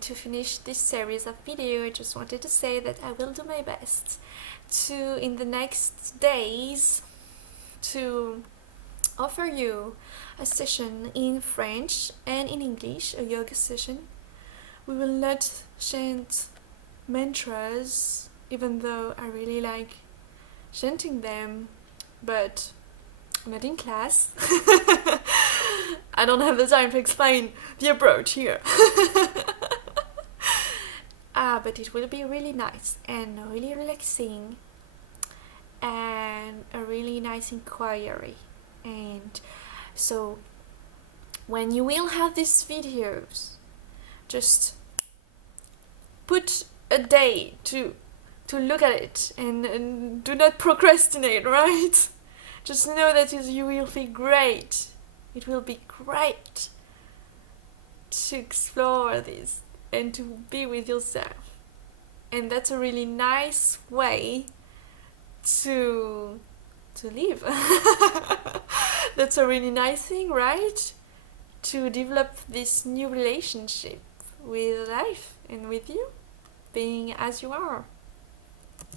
to finish this series of video, I just wanted to say that I will do my best to, in the next days, to offer you a session in French and in English, a yoga session. We will not chant mantras, even though I really like chanting them, but not in class. I don't have the time to explain the approach here. But it will be really nice and really relaxing and a really nice inquiry. And so when you will have these videos, just put a day to look at it and do not procrastinate, right? Just know that you will feel great. It will be great to explore this and to be with yourself. And that's a really nice way to live. That's a really nice thing, right? To develop this new relationship with life and with you, being as you are.